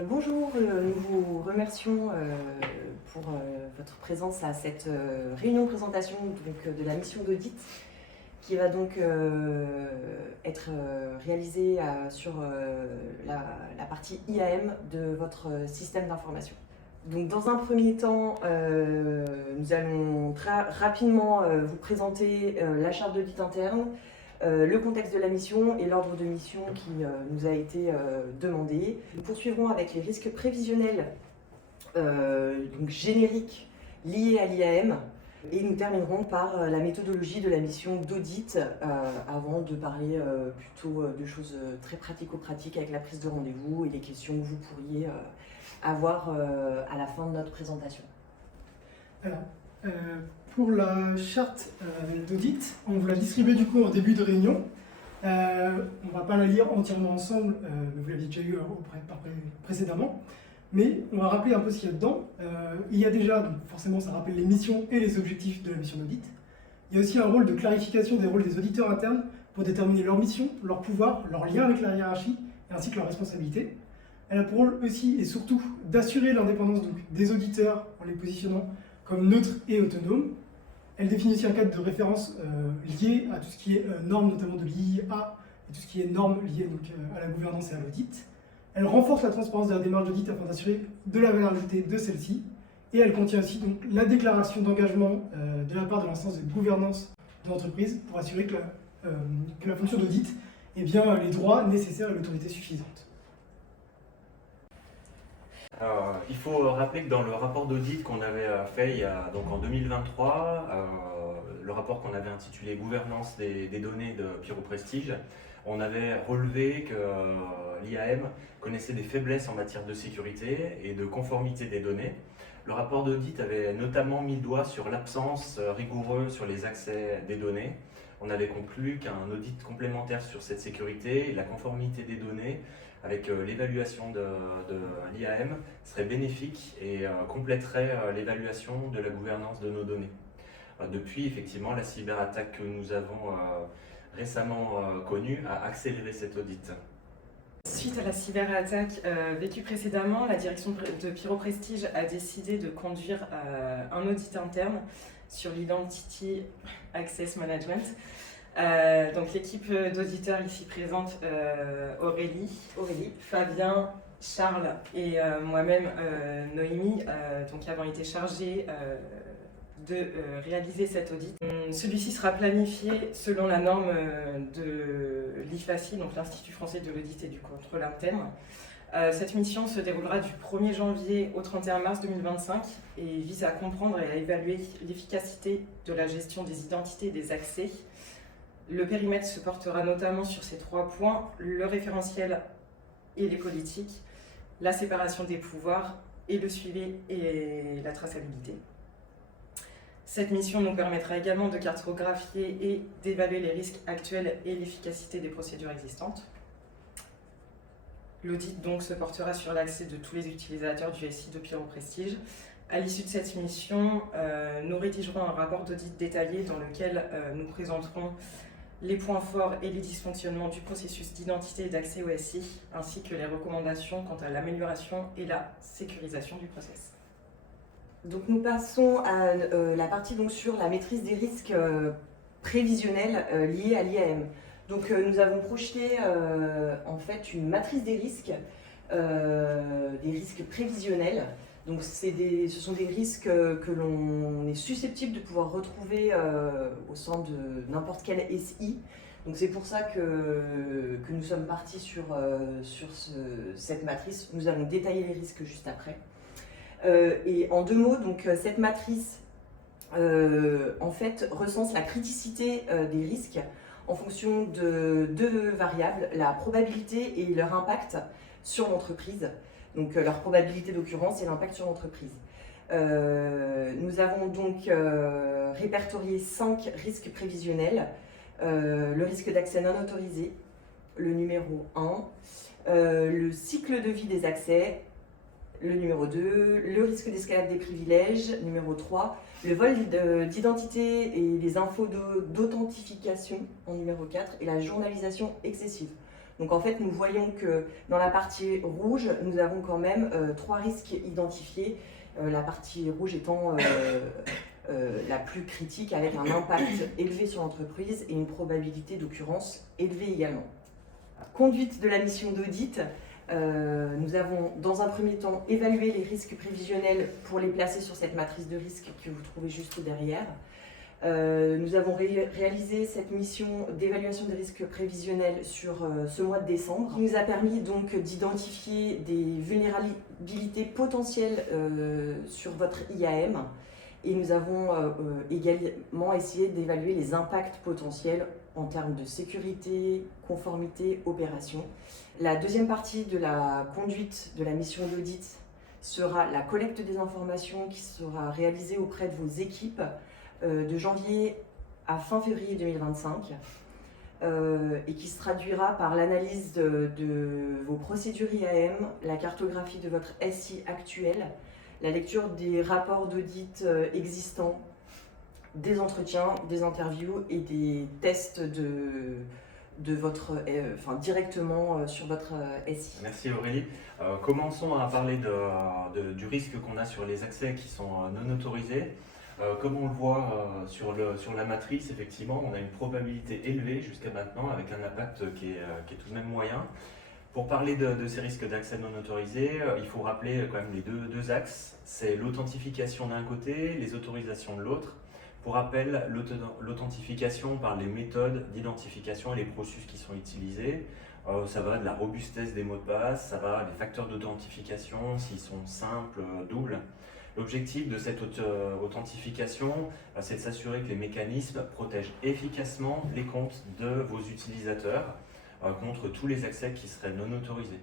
Bonjour, nous vous remercions pour votre présence à cette réunion de présentation de la mission d'audit qui va donc être réalisée sur la partie IAM de votre système d'information. Donc dans un premier temps, nous allons très rapidement vous présenter la charte d'audit interne, le contexte de la mission et l'ordre de mission qui nous a été demandé. Nous poursuivrons avec les risques prévisionnels donc génériques liés à l'IAM et nous terminerons par la méthodologie de la mission d'audit avant de parler plutôt de choses très pratico-pratiques avec la prise de rendez-vous et les questions que vous pourriez avoir à la fin de notre présentation. Alors, pour la charte d'audit, on vous l'a distribuée du coup en début de réunion. On ne va pas la lire entièrement ensemble, mais vous l'aviez déjà eu précédemment. Mais on va rappeler un peu ce qu'il y a dedans. Il y a déjà, donc forcément ça rappelle les missions et les objectifs de la mission d'audit. Il y a aussi un rôle de clarification des rôles des auditeurs internes pour déterminer leur mission, leur pouvoir, leur lien avec la hiérarchie, ainsi que leurs responsabilités. Elle a pour rôle aussi et surtout d'assurer l'indépendance des auditeurs en les positionnant comme neutres et autonomes. Elle définit aussi un cadre de référence lié à tout ce qui est normes, notamment de l'IIA, et tout ce qui est normes liées donc, à la gouvernance et à l'audit. Elle renforce la transparence de la démarche d'audit afin d'assurer de la valeur ajoutée de celle-ci. Et elle contient aussi donc, la déclaration d'engagement de la part de l'instance de gouvernance de l'entreprise pour assurer que la fonction d'audit ait bien les droits nécessaires et l'autorité suffisante. Il faut rappeler que dans le rapport d'audit qu'on avait fait donc en 2023, le rapport qu'on avait intitulé Gouvernance des données de Pyroprestige, on avait relevé que l'IAM connaissait des faiblesses en matière de sécurité et de conformité des données. Le rapport d'audit avait notamment mis le doigt sur l'absence rigoureuse sur les accès des données. On avait conclu qu'un audit complémentaire sur cette sécurité et la conformité des données avec l'évaluation de l'IAM serait bénéfique et compléterait l'évaluation de la gouvernance de nos données. Depuis, effectivement, la cyberattaque que nous avons récemment connue a accéléré cet audit. Suite à la cyberattaque vécue précédemment, la direction de Pyroprestige a décidé de conduire un audit interne sur l'Identity Access Management. Donc l'équipe d'auditeurs ici présente, Aurélie, Fabien, Charles et moi-même, Noémie, donc avons été chargés de réaliser cet audit. Celui-ci sera planifié selon la norme de l'IFACI, donc l'Institut français de l'audit et du contrôle interne. Cette mission se déroulera du 1er janvier au 31 mars 2025 et vise à comprendre et à évaluer l'efficacité de la gestion des identités et des accès. Le périmètre se portera notamment sur ces 3 points, le référentiel et les politiques, la séparation des pouvoirs et le suivi et la traçabilité. Cette mission nous permettra également de cartographier et d'évaluer les risques actuels et l'efficacité des procédures existantes. L'audit donc se portera sur l'accès de tous les utilisateurs du SI de Pyroprestige. À l'issue de cette mission, nous rédigerons un rapport d'audit détaillé dans lequel nous présenterons les points forts et les dysfonctionnements du processus d'identité et d'accès au SI, ainsi que les recommandations quant à l'amélioration et la sécurisation du process. Donc nous passons à la partie donc, sur la maîtrise des risques prévisionnels liés à l'IAM. Donc nous avons projeté en fait une matrice des risques prévisionnels. Donc ce sont des risques que l'on est susceptible de pouvoir retrouver au sein de n'importe quel SI. Donc c'est pour ça que nous sommes partis sur cette matrice. Nous allons détailler les risques juste après. Et en 2 mots, donc cette matrice en fait recense la criticité des risques en fonction de 2 variables, la probabilité et leur impact sur l'entreprise. Donc leur probabilité d'occurrence et l'impact sur l'entreprise. Nous avons donc répertorié 5 risques prévisionnels. Le risque d'accès non autorisé, le numéro 1, le cycle de vie des accès, le numéro 2, le risque d'escalade des privilèges, numéro 3, le vol d'identité et les infos d'authentification en numéro 4 et la journalisation excessive. Donc en fait, nous voyons que dans la partie rouge, nous avons quand même 3 risques identifiés, la partie rouge étant la plus critique avec un impact élevé sur l'entreprise et une probabilité d'occurrence élevée également. Conduite de la mission d'audit, nous avons dans un premier temps évalué les risques prévisionnels pour les placer sur cette matrice de risque que vous trouvez juste derrière. Nous avons réalisé cette mission d'évaluation des risques prévisionnels sur ce mois de décembre, qui nous a permis donc d'identifier des vulnérabilités potentielles sur votre IAM, et nous avons également essayé d'évaluer les impacts potentiels en termes de sécurité, conformité, opération. La deuxième partie de la conduite de la mission d'audit sera la collecte des informations qui sera réalisée auprès de vos équipes de janvier à fin février 2025 et qui se traduira par l'analyse de vos procédures IAM, la cartographie de votre SI actuel, la lecture des rapports d'audit existants, des entretiens, des interviews et des tests de votre, directement sur votre SI. Merci Aurélie. Commençons à parler du risque qu'on a sur les accès qui sont non autorisés. Comme on le voit sur la matrice, effectivement, on a une probabilité élevée jusqu'à maintenant avec un impact qui est tout de même moyen. Pour parler de ces risques d'accès non autorisés, il faut rappeler quand même les deux axes. C'est l'authentification d'un côté, les autorisations de l'autre. Pour rappel, l'authentification par les méthodes d'identification et les processus qui sont utilisés. Ça va de la robustesse des mots de passe, ça va des facteurs d'authentification, s'ils sont simples, doubles. L'objectif de cette authentification, c'est de s'assurer que les mécanismes protègent efficacement les comptes de vos utilisateurs contre tous les accès qui seraient non autorisés.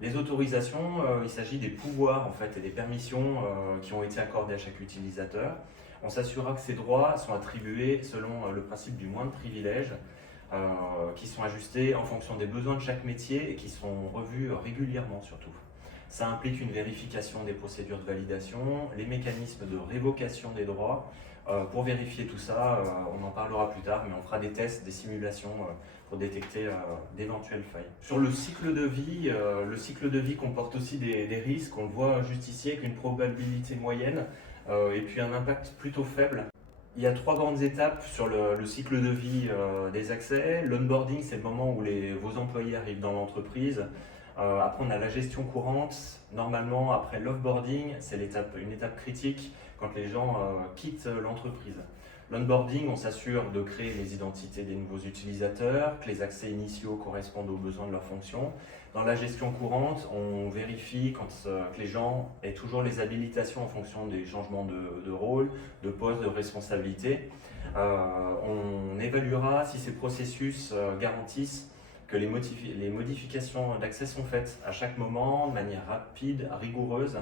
Les autorisations, il s'agit des pouvoirs en fait, et des permissions qui ont été accordées à chaque utilisateur. On s'assurera que ces droits sont attribués selon le principe du moindre privilège, qui sont ajustés en fonction des besoins de chaque métier et qui sont revus régulièrement surtout. Ça implique une vérification des procédures de validation, les mécanismes de révocation des droits. Pour vérifier tout ça, on en parlera plus tard, mais on fera des tests, des simulations pour détecter d'éventuelles failles. Sur le cycle de vie comporte aussi des risques. On le voit juste ici avec une probabilité moyenne et puis un impact plutôt faible. Il y a 3 grandes étapes sur le cycle de vie des accès. L'onboarding, c'est le moment où vos employés arrivent dans l'entreprise. Après, on a la gestion courante. Normalement, après l'offboarding, c'est une étape critique quand les gens quittent l'entreprise. L'onboarding, on s'assure de créer les identités des nouveaux utilisateurs, que les accès initiaux correspondent aux besoins de leur fonction. Dans la gestion courante, on vérifie que les gens aient toujours les habilitations en fonction des changements de rôle, de poste, de responsabilité. On évaluera si ces processus garantissent que les modifications d'accès sont faites à chaque moment, de manière rapide, rigoureuse,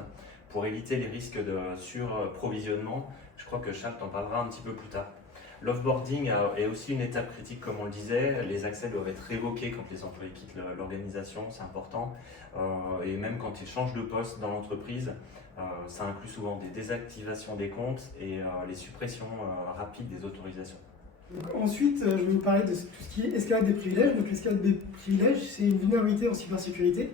pour éviter les risques de surprovisionnement. Je crois que Charles t'en parlera un petit peu plus tard. L'offboarding est aussi une étape critique, comme on le disait. Les accès doivent être révoqués quand les employés quittent l'organisation, c'est important. Et même quand ils changent de poste dans l'entreprise, ça inclut souvent des désactivations des comptes et les suppressions rapides des autorisations. Donc, ensuite, je vais vous parler de tout ce qui est escalade des privilèges. Donc l'escalade des privilèges, c'est une vulnérabilité en cybersécurité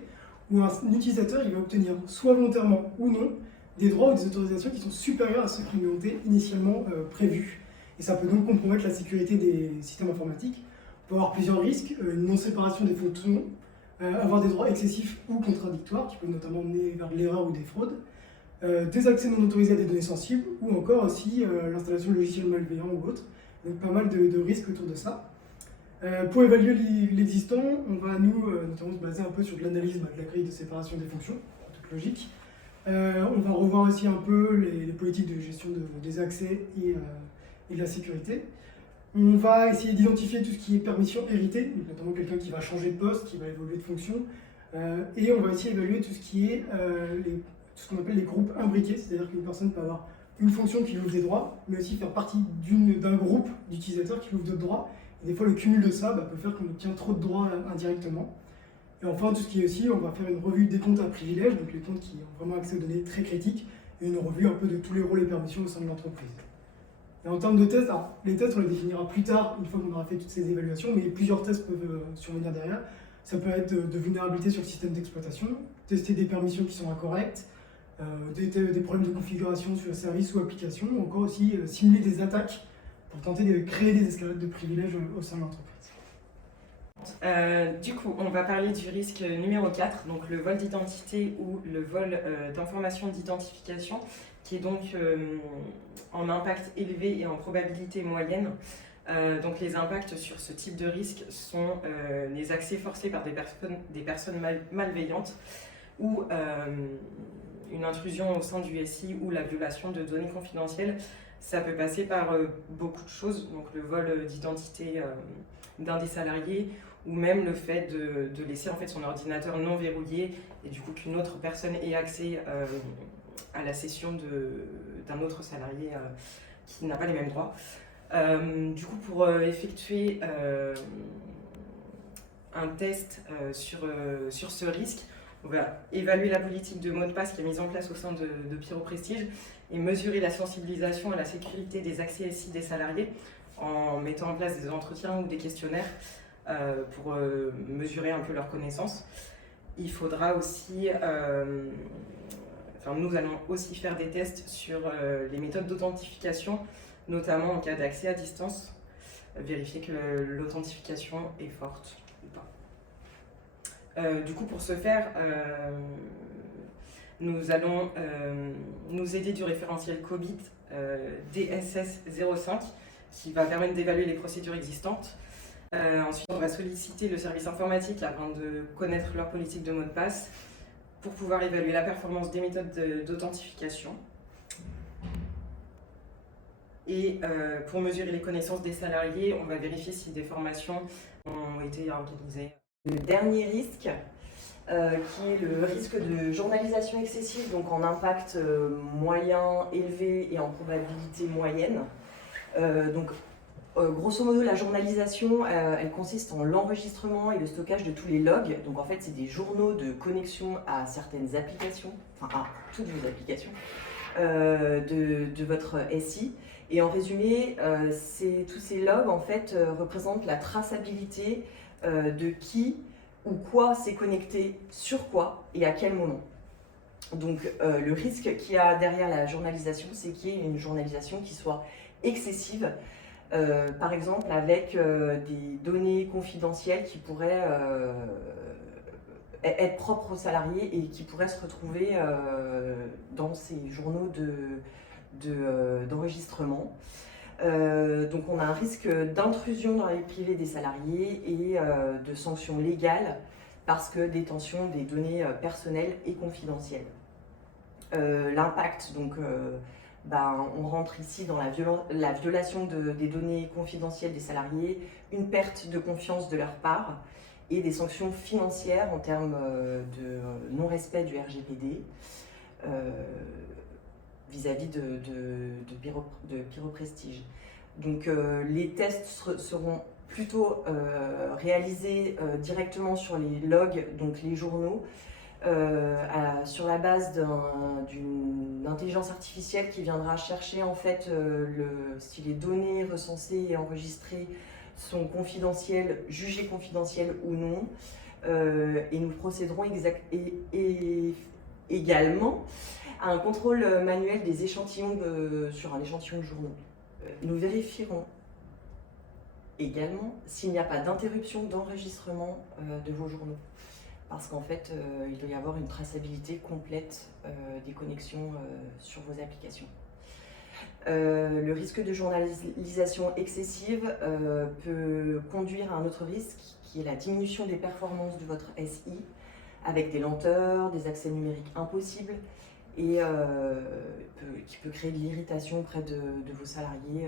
où un utilisateur il va obtenir, soit volontairement ou non, des droits ou des autorisations qui sont supérieurs à ceux qui lui ont été initialement prévus. Et ça peut donc compromettre la sécurité des systèmes informatiques. On peut avoir plusieurs risques, une non-séparation des fonctions, avoir des droits excessifs ou contradictoires, qui peuvent notamment mener vers l'erreur ou des fraudes, des accès non autorisés à des données sensibles, ou encore aussi l'installation de logiciels malveillants ou autres. Donc pas mal de risques autour de ça. Pour évaluer l'existant, on va notamment se baser un peu sur de l'analyse de la grille de séparation des fonctions, en toute logique. On va revoir aussi un peu les politiques de gestion des accès et de la sécurité. On va essayer d'identifier tout ce qui est permission héritée, donc notamment quelqu'un qui va changer de poste, qui va évoluer de fonction. Et on va aussi évaluer tout ce qui est tout ce qu'on appelle les groupes imbriqués, c'est-à-dire qu'une personne peut avoir une fonction qui lui ouvre des droits, mais aussi faire partie d'un groupe d'utilisateurs qui lui ouvre d'autres droits. Et des fois, le cumul de ça peut faire qu'on obtient trop de droits indirectement. Et enfin, tout ce qui est aussi, on va faire une revue des comptes à privilèges, donc les comptes qui ont vraiment accès aux données très critiques, et une revue un peu de tous les rôles et permissions au sein de l'entreprise. Et en termes de tests, les tests, on les définira plus tard, une fois qu'on aura fait toutes ces évaluations, mais plusieurs tests peuvent survenir derrière. Ça peut être de vulnérabilité sur le système d'exploitation, tester des permissions qui sont incorrectes, des problèmes de configuration sur le service ou application, ou encore aussi simuler des attaques pour tenter de créer des escalades de privilèges au sein de l'entreprise. Du coup, on va parler du risque numéro 4, donc le vol d'identité ou le vol d'informations d'identification, qui est donc en impact élevé et en probabilité moyenne. Donc les impacts sur ce type de risque sont les accès forcés par des personnes malveillantes ou une intrusion au sein du SI ou la violation de données confidentielles. Ça peut passer par beaucoup de choses, donc le vol d'identité d'un des salariés ou même le fait de laisser en fait son ordinateur non verrouillé et du coup qu'une autre personne ait accès à la session d'un autre salarié qui n'a pas les mêmes droits. Du coup, pour effectuer un test sur ce risque, on va évaluer la politique de mot de passe qui est mise en place au sein de Pyro Prestige et mesurer la sensibilisation à la sécurité des accès SI des salariés en mettant en place des entretiens ou des questionnaires pour mesurer un peu leurs connaissances. Il faudra aussi, nous allons aussi faire des tests sur les méthodes d'authentification, notamment en cas d'accès à distance, vérifier que l'authentification est forte ou pas. Du coup, pour ce faire, nous allons nous aider du référentiel COBIT DSS 05 qui va permettre d'évaluer les procédures existantes. Ensuite, on va solliciter le service informatique afin de connaître leur politique de mot de passe pour pouvoir évaluer la performance des méthodes d'authentification. Et pour mesurer les connaissances des salariés, on va vérifier si des formations ont été organisées. Le dernier risque, qui est le risque de journalisation excessive, donc en impact moyen, élevé et en probabilité moyenne. Grosso modo, la journalisation, elle consiste en l'enregistrement et le stockage de tous les logs. Donc en fait, c'est des journaux de connexion à certaines applications, enfin à toutes vos applications de votre SI. Et en résumé, tous ces logs en fait représentent la traçabilité de qui ou quoi s'est connecté, sur quoi et à quel moment. Donc le risque qu'il y a derrière la journalisation, c'est qu'il y ait une journalisation qui soit excessive, par exemple avec des données confidentielles qui pourraient être propres aux salariés et qui pourraient se retrouver dans ces journaux d'enregistrement. Donc on a un risque d'intrusion dans la vie privée des salariés et de sanctions légales parce que détention des données personnelles et confidentielles. L'impact, donc on rentre ici dans la violation des données confidentielles des salariés, une perte de confiance de leur part et des sanctions financières en termes de non-respect du RGPD vis-à-vis de Pyro Prestige. Donc les tests seront plutôt réalisés directement sur les logs, donc les journaux, sur la base d'une intelligence artificielle qui viendra chercher en fait si les données recensées et enregistrées sont confidentielles, jugées confidentielles ou non, et nous procéderons également à un contrôle manuel des échantillons sur un échantillon de journaux. Nous vérifierons également s'il n'y a pas d'interruption d'enregistrement de vos journaux. Parce qu'en fait, il doit y avoir une traçabilité complète des connexions sur vos applications. Le risque de journalisation excessive peut conduire à un autre risque qui est la diminution des performances de votre SI avec des lenteurs, des accès numériques impossibles et qui peut créer de l'irritation auprès de vos salariés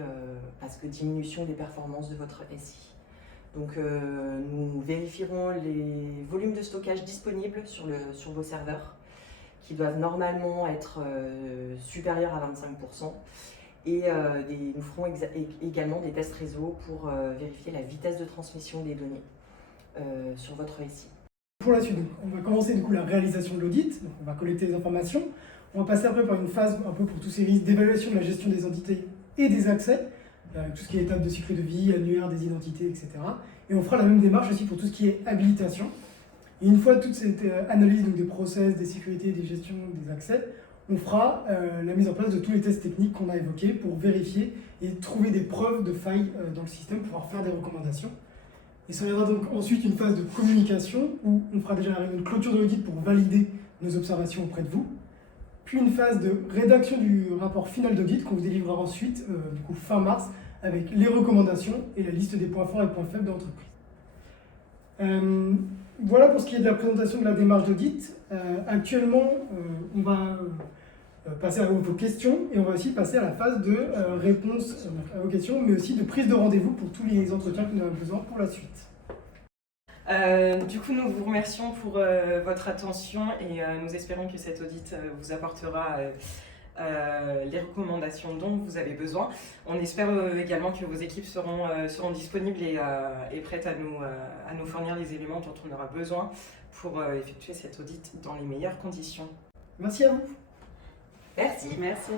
parce que diminution des performances de votre SI. Donc nous vérifierons les volumes de stockage disponibles sur vos serveurs qui doivent normalement être supérieurs à 25%. Et nous ferons également des tests réseau pour vérifier la vitesse de transmission des données sur votre SI. Pour la suite, on va commencer la réalisation de l'audit, donc on va collecter des informations. On va passer après par une phase un peu pour tous ces risques d'évaluation de la gestion des entités et des accès. tout ce qui est étape de cycle de vie, annuaire des identités, etc. Et on fera la même démarche aussi pour tout ce qui est habilitation. Et une fois toute cette analyse donc des process, des sécurités, des gestions, des accès, on fera la mise en place de tous les tests techniques qu'on a évoqués pour vérifier et trouver des preuves de failles dans le système pour pouvoir faire des recommandations. Et ça viendra donc ensuite une phase de communication où on fera déjà une clôture de l'audit pour valider nos observations auprès de vous. Puis une phase de rédaction du rapport final d'audit qu'on vous délivrera ensuite, du coup fin mars, avec les recommandations et la liste des points forts et points faibles de l'entreprise. Voilà pour ce qui est de la présentation de la démarche d'audit. Actuellement, on va passer à vos questions et on va aussi passer à la phase de réponse à vos questions, mais aussi de prise de rendez-vous pour tous les entretiens que nous avons besoin pour la suite. Du coup, nous vous remercions pour votre attention et nous espérons que cet audit vous apportera les recommandations dont vous avez besoin. On espère également que vos équipes seront disponibles et prêtes à nous fournir les éléments dont on aura besoin pour effectuer cet audit dans les meilleures conditions. Merci à vous. Merci. Merci.